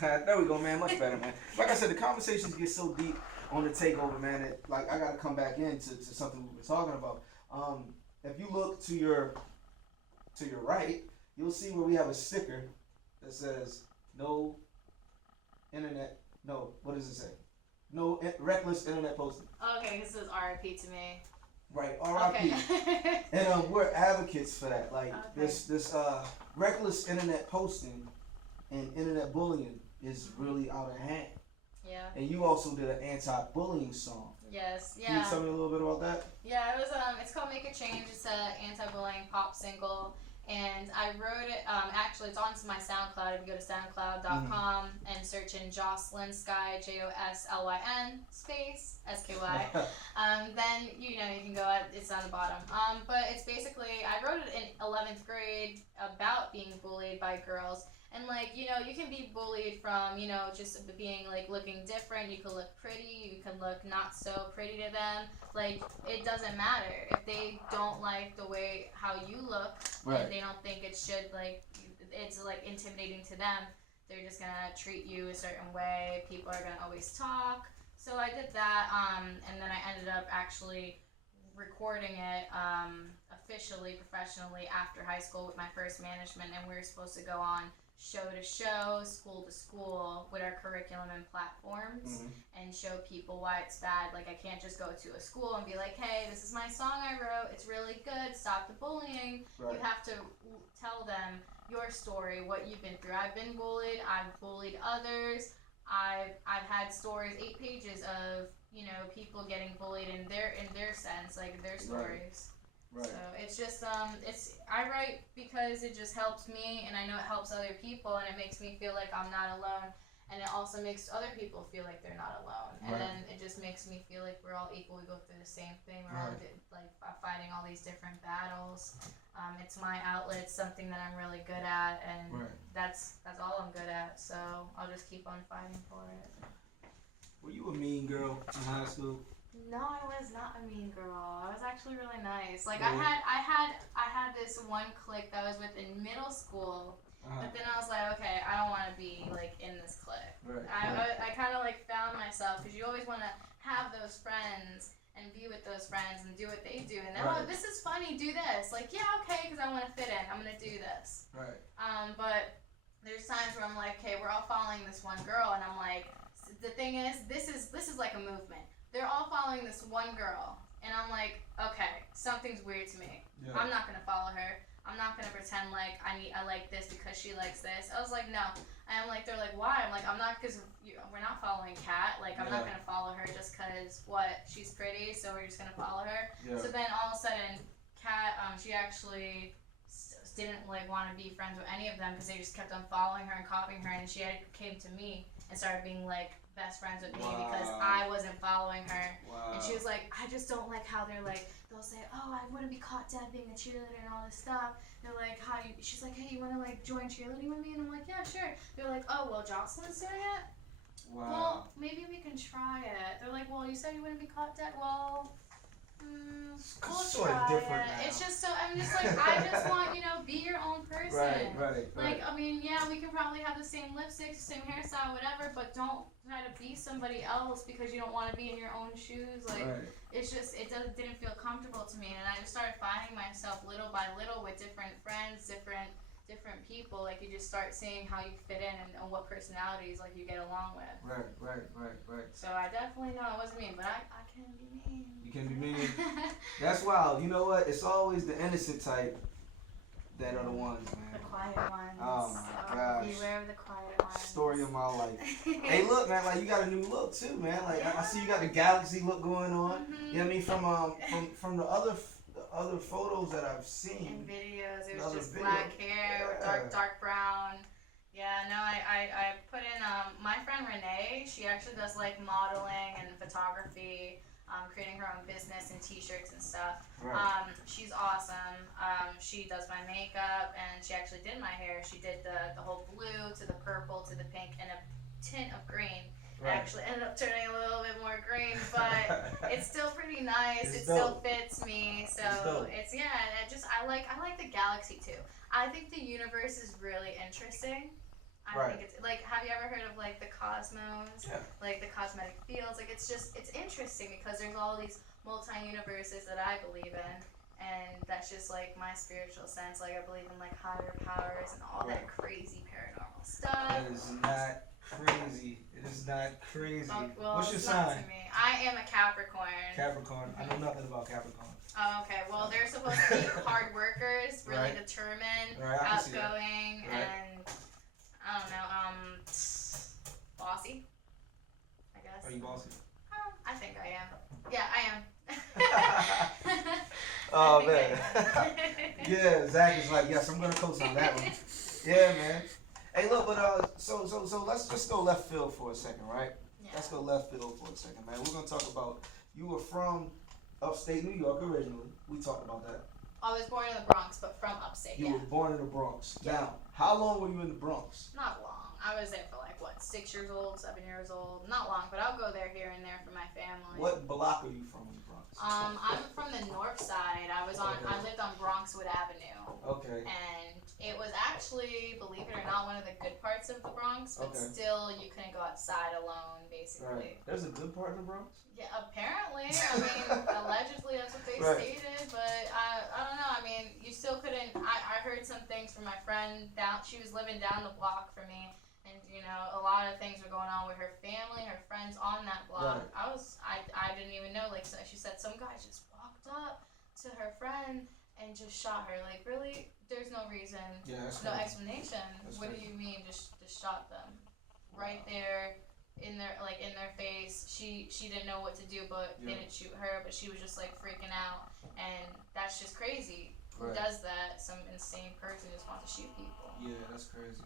There we go, man. Much better, man. Like I said, the conversations get so deep on the takeover, man. That like I gotta come back into to something we were talking about. If you look to your right, you'll see where we have a sticker that says no internet. No, what does it say? No reckless internet posting. Okay, this is RIP to me. Right, RIP. Okay. And we're advocates for that. Like Okay. this reckless internet posting and internet bullying is really out of hand. Yeah. And you also did an anti-bullying song. Yes. Yeah. Can you tell me a little bit about that? Yeah, it was it's called Make a Change. It's a anti-bullying pop single, and I wrote it. Actually, it's on my SoundCloud. If you go to SoundCloud.com and search in Joslyn Sky, JOSLYN space SKY, then you can go at it's on the bottom. But it's basically I wrote it in 11th grade about being bullied by girls. And you can be bullied from, just being looking different. You can look pretty, you can look not so pretty to them. It doesn't matter if they don't like the way how you look, right. And they don't think it should it's intimidating to them. They're just gonna treat you a certain way. People are gonna always talk. So I did that, and then I ended up actually recording it officially, professionally after high school with my first management, and we were supposed to go on show to show, school to school with our curriculum and platforms and show people why it's bad. I can't just go to a school and be like, hey, this is my song I wrote. It's really good. Stop the bullying. Right. You have to tell them your story, what you've been through. I've been bullied. I've bullied others. I've had stories, 8 pages of, people getting bullied in their sense, their stories. Right. So it's just I write because it just helps me, and I know it helps other people, and it makes me feel like I'm not alone, and it also makes other people feel like they're not alone, and then it just makes me feel like we're all equal. We go through the same thing. We're all fighting all these different battles. It's my outlet, something that I'm really good at, and that's all I'm good at. So I'll just keep on fighting for it. Were you a mean girl in high school? No, I was not a mean girl. I was actually really nice. I had this one clique that I was with in middle school, but then I was like, okay, I don't want to be in this clique. Right. I kind of found myself, because you always want to have those friends and be with those friends and do what they do, and then this is funny, do this. Yeah, okay, because I want to fit in. I'm gonna do this. Right. But there's times where I'm like, okay, we're all following this one girl, and I'm like, the thing is, this is like a movement. They're all following this one girl, and I'm like, okay, something's weird to me. Yeah. I'm not gonna follow her. I'm not gonna pretend I like this because she likes this. I was like, no. And I'm like, they're like, why? I'm like, I'm not, because we're not following Kat. I'm not gonna follow her just because she's pretty, so we're just gonna follow her. Yeah. So then all of a sudden, Kat, she actually didn't want to be friends with any of them, because they just kept on following her and copying her, and she came to me and started being best friends with me because I wasn't following her. Wow. And she was like, I just don't like how they'll say, oh, I wouldn't be caught dead being a cheerleader and all this stuff. They're like, she's like, hey, you want to join cheerleading with me? And I'm like, yeah, sure. They're like, oh, well, Jocelyn's doing it? Wow. Well, maybe we can try it. They're like, well, you said you wouldn't be caught dead? Well, we'll sort try of different it. now. It's just so, I'm just I just want, be your own person. Right. I mean, yeah, we can probably have the same lipstick, same hairstyle, whatever, but don't try to be somebody else because you don't want to be in your own shoes. It's just, didn't feel comfortable to me, and I just started finding myself little by little with different friends, different people. You just start seeing how you fit in and what personalities you get along with. Right. So I definitely know it wasn't me, but I can be mean. You can be mean. That's wild. You know what? It's always the innocent type that are the ones, man. The quiet ones. Oh my gosh. Beware of the quiet ones. Story of my life. Hey, look, man. You got a new look too, man. I see you got the galaxy look going on. You know what I mean? From the other photos that I've seen. And videos, it was just black hair, dark brown. Yeah, no, I put in, my friend Renee, she actually does modeling and photography, creating her own business and t-shirts and stuff. Right. She's awesome. She does my makeup, and she actually did my hair. She did the whole blue to the purple to the pink and a tint of green. Right. I actually ended up turning a little bit more green, but it's still pretty nice. It still fits me. So it's I like the galaxy too. I think the universe is really interesting. I Right. think it's like, have you ever heard of like the cosmos? Yeah. Like the cosmetic fields? Like it's interesting because there's all these multi-universes that I believe in, and that's just like my spiritual sense. Like I believe in like higher powers and all that crazy paranormal stuff. That is not crazy. It is not crazy. Oh, well, What's your it's not sign? to me. I am a Capricorn. Capricorn. I know nothing about Capricorn. Oh, okay. Well, they're supposed to be hard workers, really Right. determined, Right, I can see that. outgoing, Right. and I don't know, bossy. I guess. Are you bossy? I think I am. Yeah, I am. Oh I man. think I am. Yeah, Zach is like, yes, I'm gonna coach on that one. Yeah, man. Hey, look, but so let's just go left field for a second, right? Yeah. Let's go left field for a second, man. We're gonna talk about you were from upstate New York originally. We talked about that. I was born in the Bronx, but from upstate. You Yeah. were born in the Bronx. Now, how long were you in the Bronx? Not long. I was there for like what, 6 years old, 7 years old. Not long, but I'll go there here and there for my family. What block are you from in the Bronx? I'm from the north side. I lived on Bronxwood Avenue. Okay. And it was actually, believe it or not, one of the good parts of the Bronx, but Okay. still you couldn't go outside alone, basically. Right. There's a good part in the Bronx? Yeah, apparently. I mean, allegedly that's what they Right. stated, but I don't know. I mean, you still couldn't. I heard some things from my friend down. She was living down the block from me, and you know, a lot of things were going on with her family, her friends on that block. Right. I didn't even know. Like, so she said some guy just walked up to her friend and just shot her. Like, really? There's no reason. Yeah, that's No crazy. explanation. That's What do crazy. you mean? Just shot them right there in their face. She didn't know what to do, but they Yeah. didn't shoot her. But she was just like freaking out, and that's just crazy. Who Right. does that? Some insane person just wants to shoot people. Yeah, that's crazy.